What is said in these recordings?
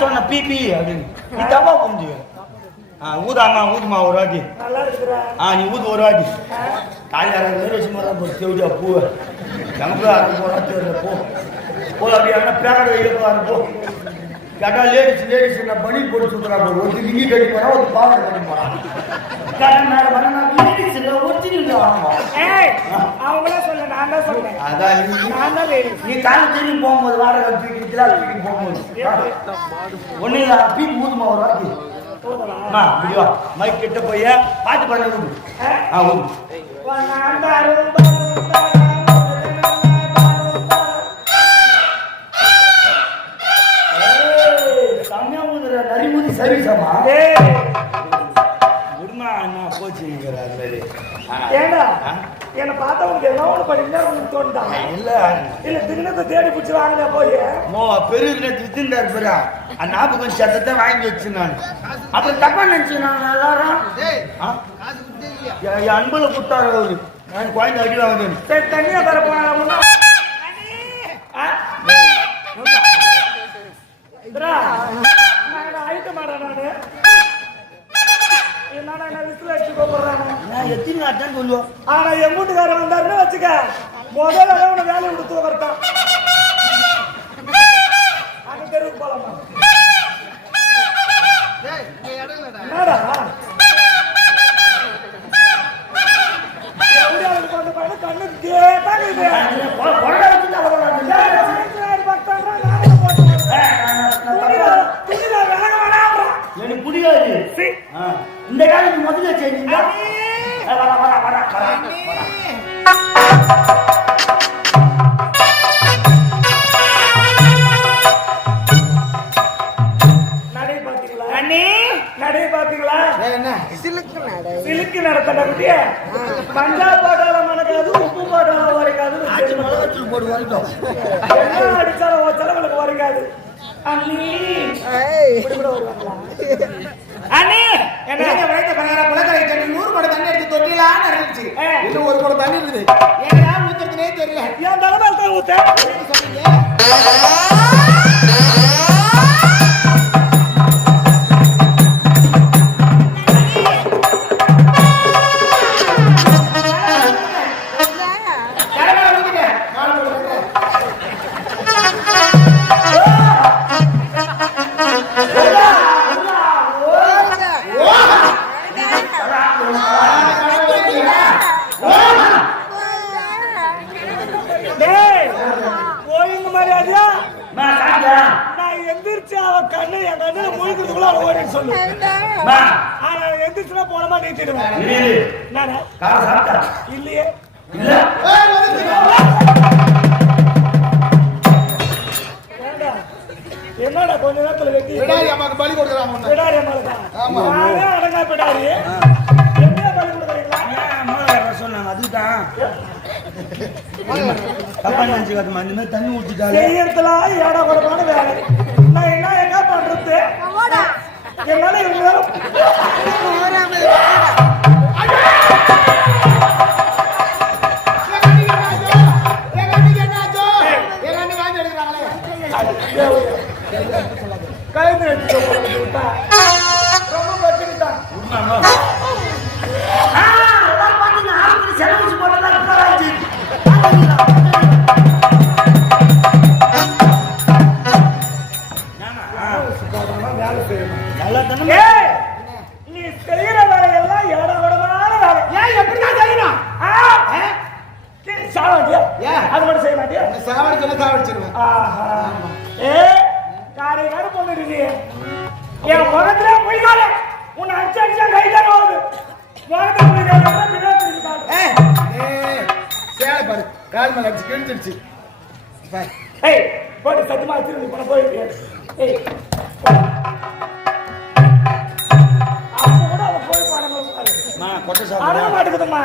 சொன்ன பிபி அப்படின்னு நீ தப்பா புரிஞ்சு. ஊதாமா ஊதுமா ஒரு வாட்டி. நீ ஊது ஒரு வாட்டி. காலையில் சும்மா தான் செவிடியா பூ எங்கே போ போ அப்படியே பேரட வைக்க போ. கேட்டா லேடிஸ் நான் பனி போட்டு சுற்றுறாங்க. ஒரு லிங்கி கட்டி போறா ஒரு பாவனை கட்டி போறான். நீ காலம் திரும்பி போகும்போது வாடகை தூக்கி போகும்போது ஒண்ணு பீப்பி ஊதுமா ஒரு வாட்டி. மைக் கிட்ட போய் பாட்டு பண்ண ஊது. செம்மையா ஊதுற நரி ஊதி சர்வீஸாமா குடுமா என்ன போச்சு. ஏண்டா என்ன பார்த்தா உனக்கு என்ன ஒண்ணு பண்ணிருந்தா உனக்கு தோணுதான் இல்ல இல்ல தின்னத்தை தேடி பிடிச்சி வாங்கினா போய் பெரிய வித்துண்டாரு பெரிய அந்த நாற்பது சத்தத்தை வாங்கி வச்சு நான் அப்புறம் தப்பா நினைச்சு நான் எல்லாரும் என் அன்புல கொடுத்தாரு அவரு. நான் குழந்தை அடி வாங்குது. சரி தண்ணியா தர போனா ஐட்டம் மாறேன் நானு என்ன விசில் அடிச்சு கூப்பிடுறாங்க. நான் எத்தனை நாட்டான்னு சொல்லுவோம். ஆனா என் வீட்டுக்காரன் வந்தாருன்னு வச்சுக்க முதல்ல உன வேலை விட்டு தூக்கத்தான் அந்த தெருவுக்கு போலாமா. என்னடா கொண்டு போய் கண்ணு கேட்டாங்க எனக்கு புரியாது. இந்த காலத்துக்கு முதல்ல செஞ்சீங்க. நடை பாத்தீங்களா சிலுக்கு நடத்தல குட்டிய மஞ்சா போட்டால மணக்காது உப்பு போட்டால வரைக்காது போட்டு வரைக்கும் என்ன அடிச்சாலும் செலவுகளுக்கு வரைக்காது. அண்ணி அண்ணி என்ன வயத்த பணக்கார புலக்கரை தண்ணி 100 குடம் தண்ணி எடுத்து தொட்டிலான்னு இருந்துச்சு. இன்னும் 1 குடம் தண்ணி இருக்குது. ஏன்னா ஊத்துறதுனே தெரியல. ஏன் தலைமையில தான் ஊத்த சொன்னீங்க. என்னடா கொஞ்ச நேரத்துல வெட்டி பிடாரி அம்மாக்கு பலி கொடுக்குறாங்க. பிடாரி அம்மாக்கு அடங்கா பிடாரி என்ன பலி கொடுக்குறீங்களா சொன்னாங்க. அதுதான் தப்பா நினைச்சுக்காதுமா. இந்த மாதிரி தண்ணி ஊற்றிட்டாங்க செய்யறதுல ஏடா கொடுப்பான வேலை. நான் என்ன பண்றது என்னால இருந்தாலும் கலைந்து ரொம்ப பத்திரிதான் செலவு போட்டா வேலை செய்யணும். நல்லா தானே நீ செய்யற வேலையெல்லாம் ஏடகூடமான வேலை. ஏன் எப்படிதான் செய்யணும்? சாவடியா அது மட்டும் செய்ய மாட்டியா? சாவடிச்சு சாவடிச்சிருவேன். காரை போட்டு என் முகத்துல போய்க்கால உன்னை அடிச்சு அடிச்சா கைதான் ஆகுது. சேலை பாரு கால் மேல அடிச்சு கிழிச்சிருச்சு. போட்டு சத்தியமா வச்சிருந்து போன போயிட்டு அப்ப கூட அவ போய் பாடங்க மாட்டேங்குதும்மா.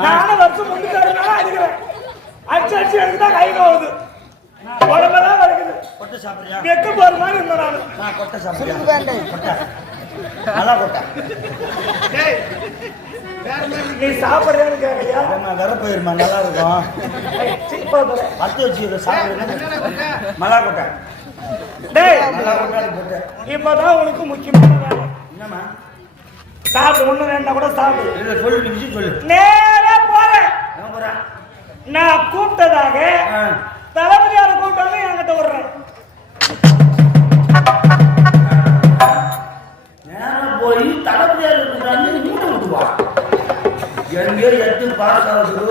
நானும் வருஷம் முன்னுக்கு அடிக்கிறேன். அடிச்சு அடிச்சு எடுத்துதான் கை போகுது. உடம்பெல்லாம் வலிக்குது. வெக்க போற மாதிரி இருந்தேன். கொட்டை சாப்பிடுறேன். நல்லா கொட்டை. நீ சாப்பிடுறேன்னு கேட்கலையா? வேற போயிருமா நல்லா இருக்கும். பத்து வச்சு சாப்பிடுறேன். மலா கொட்டை. டேய் மலா கொட்டை போட்டு. இப்பதான் உனக்கு முக்கியமான வேலை. என்னம்மா சாப்பிடு, ஒண்ணு வேணா கூட சாப்பிடு. இல்ல சொல்லு, நீ விஷயம் சொல்லு. நேரா போறேன். என்ன போறேன்? நான் கூப்பிட்டதாக தளபதியார கூப்பிட்டாலும் என்கிட்ட விடுறேன். நேரம் போய் தளபதியார் கூப்பிட்டாங்க, நீ மூட்டை விட்டுவா. எங்கேயோ எடுத்து பாஸ் ஆகுது.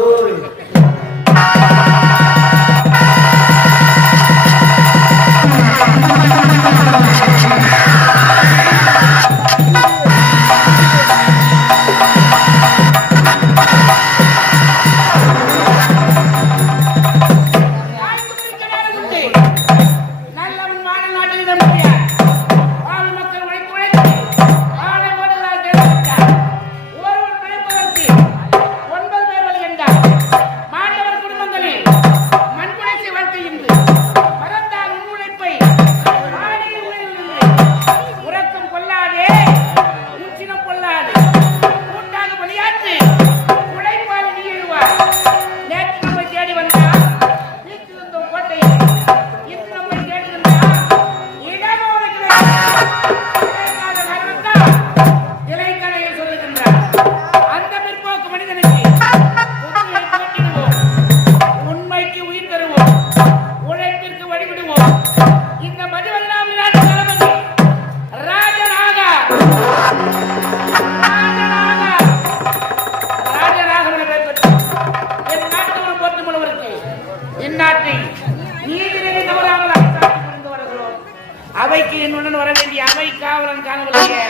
அவைக்கு என்னுடன் வர வேண்டிய அவை காவலன் காணவில்லையே.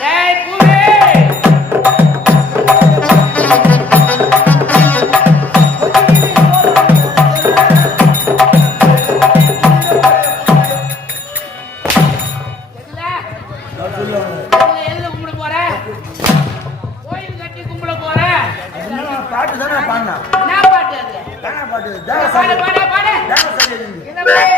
டேய் பூவே, எதுல கும்பிட போற? கோயில் கட்டி கும்பிட போற? பாட்டு தானே பாடினா? என்ன பாட்டு அது? தானே பாட்டு. பாடு பாடு பாடு. என்ன பாடு?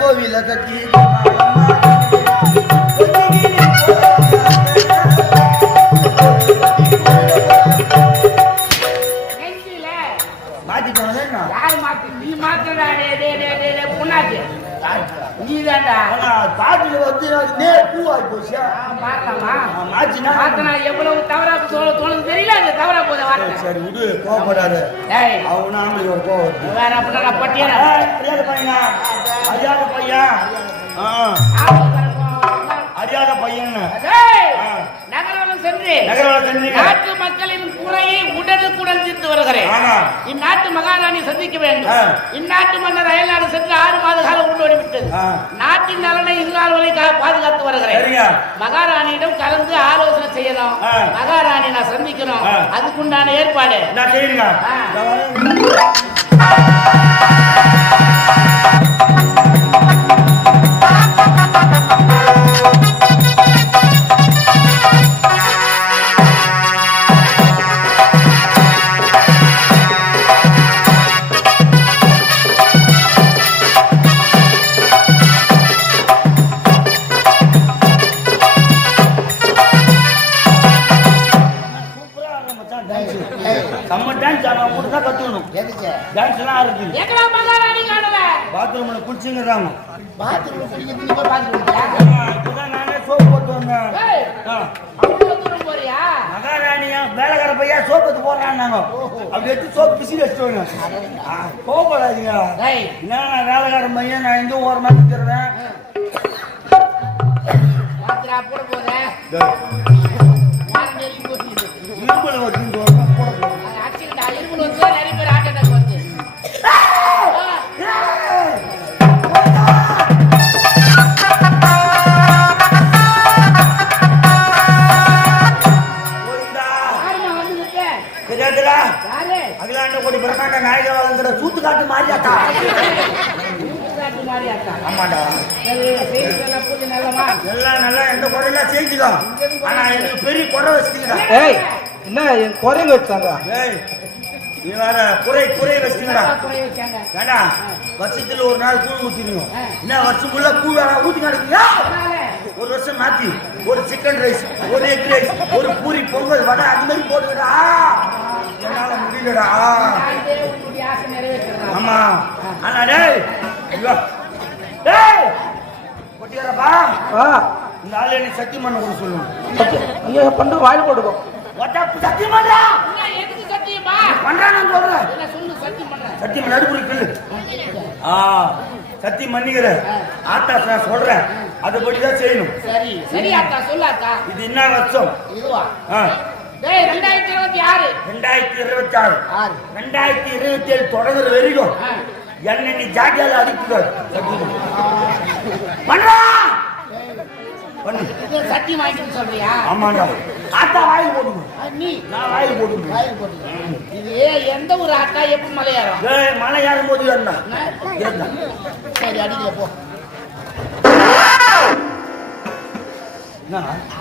கோவில கட்டி நீதான்டா பாட்டுல வந்து பூவாய் போச்சு. எவ்வளவு தவறா தோணுது தெரியல. அது தவறா போத வார்த்தை. சரி விடு, கோவப்படாது. அவனா ஒரு கோவம் வேற அப்படின்னா பட்டியல பையனா அறியாத பையன். அறியாத பையன் நகரவலம் சென்று சென்று நாட்டு மக்களின் குறையை உடனுக்குடன் தீர்த்து வருகிறேன். இந்நாட்டு மகாராணி சந்திக்க வேண்டும். இந்நாட்டு மன்னர் அயல்நாடு சென்று 6 மாத காலம் உண்டோடி விட்டது. நாட்டின் நலனை இந்நாள் வரை பாதுகாத்து வருகிறேன். மகாராணியிடம் கலந்து ஆலோசனை செய்யணும். மகாராணி நான் சந்திக்கணும். அதுக்குண்டான ஏற்பாடு நான் செய்யுங்க. பாத்ரூம்ல குளிச்சுங்கிறாங்க. நானே சோப்பு போட்டு வந்தேன். மகாராணியா வேலைக்கார பையா சோப்பு எடுத்து போடுறாங்க. அப்படி எடுத்து சோப்பு பிசி வச்சுட்டு போகப்படாதீங்க. நான் வேலைக்கார பையன், நான் எங்க ஓரமா தருவேன். அகிலாண்ட கோடி பிரமாண்ட நாயகவாதங்கிற சூத்து காட்டு மாறியாட்டா. ஆமாண்டா, அதெல்லாம் நல்லா எந்த குறையெல்லாம் செஞ்சுதான். ஆனா எனக்கு பெரிய குறை வச்சுட்டீங்கடா. ஏய் என்ன என் குறைங்க வச்சாங்க? ஏய் நீ வேற குறை வச்சுட்டீங்கடா. ஏடா வருஷத்துல ஒரு நாள் கூழ் ஊத்திடுவோம். என்ன வருஷம் ஃபுல்லா கூழ் ஊத்தி நடக்குங்க. ஒரு வருஷம் மாத்தி ஒரு சிக்கன் ரைஸ், ஒரு எக் ரைஸ், ஒரு பூரி, பொங்கல், வடை அது மாதிரி போட்டுக்கடா. என்னால முடியலடா. ஆமா ஆனா டேய் டேய் கொட்டியாரப்பா இந்த ஆளு என்ன சத்தியம் பண்ண கூட சொல்லுங்க. ஐயா பண்ற வாயில் போட்டுக்கோ. சத்தியம் பண்றா எதுக்கு சத்தியமா பண்றான் நான் சொல்றேன். என்ன சொல்லு சத்தியம் பண்றேன். சத்தியம் நடுப்புற கிள்ளு. சத்தியம் பண்ணிக்கிற ஆத்தா நான் சொல்றேன் அதுபடிதான் செய்யணும். சரி சரி ஆத்தா சொல்லு ஆத்தா. இது என்ன வருஷம்? இதுவா? டேய் 2026. 2026. 2027 தொடங்குற வரைக்கும் என்ன நீ ஜாக்கியால அடிக்கூடாது. பண்றா சத்தியம் வாங்கிட்டு சொல்றியா? ஆமாண்டா. ஆத்தா வாயில் போடுங்க. நீ நான் வாயில் போடுங்க. வாயில் போடுங்க. இது எந்த ஒரு ஆத்தா எப்ப மலை ஏறும்? மலை ஏறும் போது என்ன சரி அடிக்கல போ.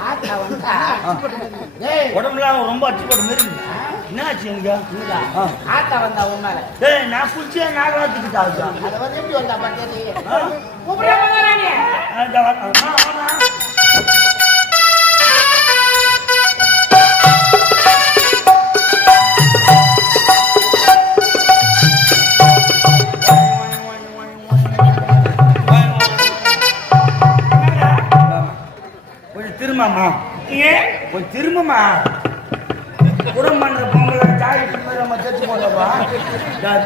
ஆத்தா வந்தா உடம்புலாம் ரொம்ப அச்சு போட மாரி என்ன ஆச்சு எனக்கு? ஆத்தா வந்தா உன்னால நான் குளிச்சே நாகராஜுக்கு ஆச்சா. அதை வந்து எப்படி வந்தா பார்த்தேன். கொஞ்சம் திரும்பமா கொஞ்சம் திரும்பமா குடம் பண்ற பொங்கல ஜாடி நம்ம தேய்ச்சி போடுறப்பா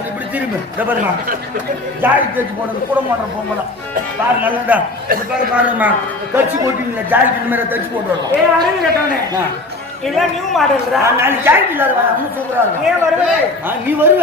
இப்படி திரும்பு பாருமா ஜாடி தேய்ச்சி போடுறது குடம் பண்ற பொங்கல பாரு நல்லதா பாருமா கட்சி போட்டீங்களா ஜாடி மேல தைச்சு போட்டுருவோம். இதெல்லாம் நியூ மாடல். நாளைக்கு ஜாடி இல்லாத சூப்பரா இருக்கும். நீ வருவ? நீ வருவ